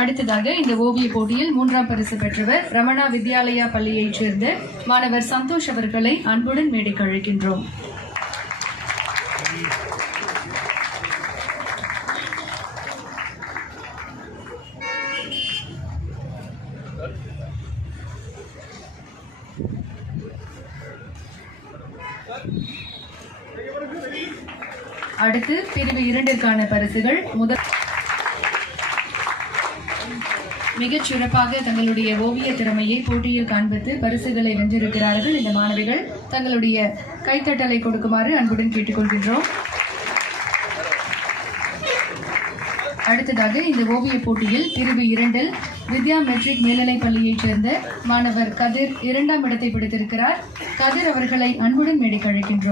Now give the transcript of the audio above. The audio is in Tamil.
அடுத்ததாக இந்த ஓவிய போட்டியில் 3ஆம் பரிசு பெற்றவர் ரமணா வித்யாலயா பள்ளியைச் சேர்ந்த மாணவர் சந்தோஷ் அவர்களை அன்புடன் மேடைக்கு அழைக்கின்றோம். அடுத்து பிரிவு 2ற்கான பரிசுகள். மிகச் சிறப்பாக தங்களுடைய ஓவிய திறமையை போட்டியில் காண்பித்து பரிசுகளை வென்றிருக்கிறார்கள். இந்த மாணவிகள் தங்களுடைய கைத்தட்டலை கொடுக்குமாறு அன்புடன் கேட்டுக்கொள்கின்றோம். அடுத்ததாக இந்த ஓவிய போட்டியில் பிரிவு 2ல் வித்யா மெட்ரிக் மேல்நிலைப் பள்ளியைச் சேர்ந்த மாணவர் கதிர் 2ஆம் இடத்தை பிடித்திருக்கிறார். கதிர் அவர்களை அன்புடன் மேடைக்கு அழைக்கின்றோம்.